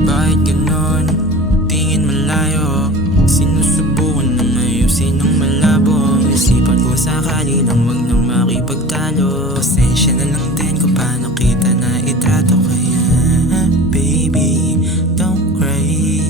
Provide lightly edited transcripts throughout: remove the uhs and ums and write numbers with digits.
Bakit ganon? Tingin malayo. Sinusubukan ng ayusin ng malabo. Isipan ko sakali lang wag nang makipagtalo. Pasensya na lang din kung paano kita na itrato. Kaya baby, don't cry.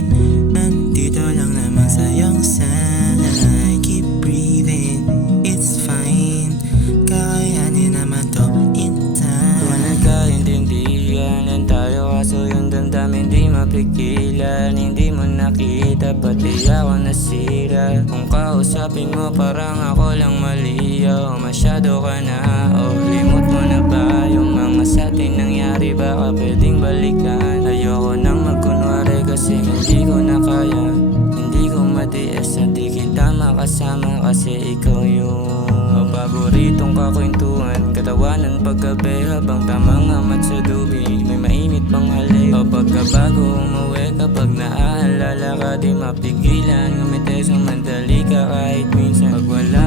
Nandito lang naman sayang side. Keep breathing, it's fine. Kakayanin naman to in time. Kung nagkaintindihan tayo, kaso yung damdamin di mapigilan. Hindi mo nakita, pati ako nasira. Kung kausapin mo parang ako lang mali, oh, masyado ka na, oh. Limot mo na ba yung mga sa atin nangyari? Baka pwedeng balikan. Ayoko nang magkunwari kasi hindi ko na kaya. Hindi ko matiis na di kita makasama, kasi ikaw yung paboritong kakwentuhan. Katawanan paggabi habang tamang amat sa dubi. May mainit pang halik o pagkabago umuwi. Kapag naaalala ka di mapigilan. Ngumiti sa mandali ka kahit minsan. Pag wala